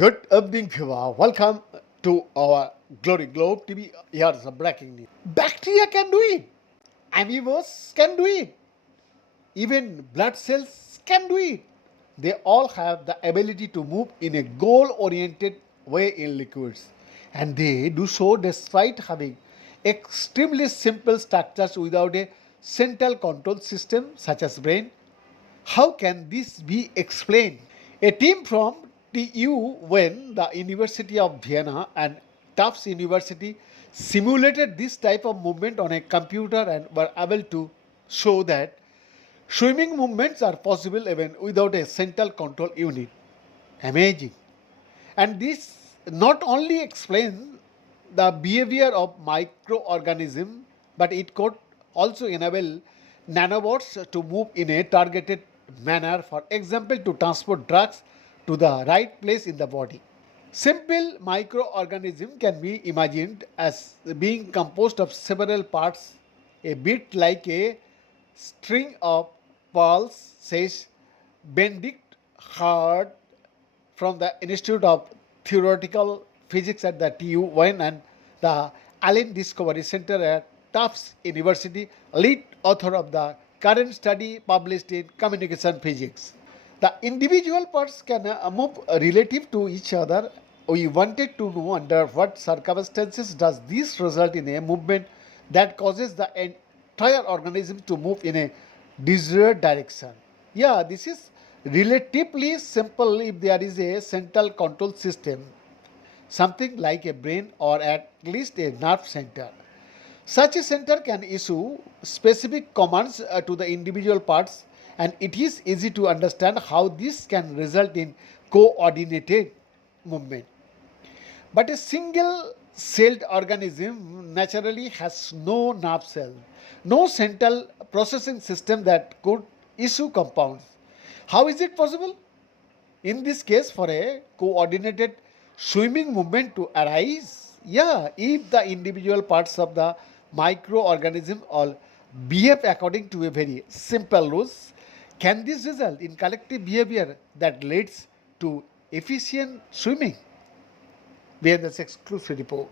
Good evening, viewer. Welcome to our Glory Globe TV. Here's the breaking news. Bacteria can do it. Amoebas can do it. Even blood cells can do it. They all have the ability to move in a goal-oriented way in liquids. And they do so despite having extremely simple structures without a central control system such as brain. How can this be explained? A team from TU when the University of Vienna and Tufts University simulated this type of movement on a computer and were able to show that swimming movements are possible even without a central control unit. Amazing. And this not only explains the behavior of microorganisms, but it could also enable nanobots to move in a targeted manner, for example, to transport drugs to the right place in the body. Simple microorganism can be imagined as being composed of several parts, a bit like a string of pearls, says Benedict Hard from the Institute of Theoretical Physics at the TU Wayne and the Allen Discovery Center at Tufts University, lead author of the current study published in Communication Physics. The individual parts can move relative to each other. We wanted to know under what circumstances does this result in a movement that causes the entire organism to move in a desired direction. Yeah, this is relatively simple if there is a central control system, something like a brain or at least a nerve center. Such a center can issue specific commands to the individual parts, and it is easy to understand how this can result in coordinated movement. But a single celled organism naturally has no nerve cell, no central processing system that could issue compounds. How is it possible? In this case, for a coordinated swimming movement to arise, yeah, if the individual parts of the microorganism all behave according to a very simple rules, can this result in collective behavior that leads to efficient swimming? We have this exclusive report.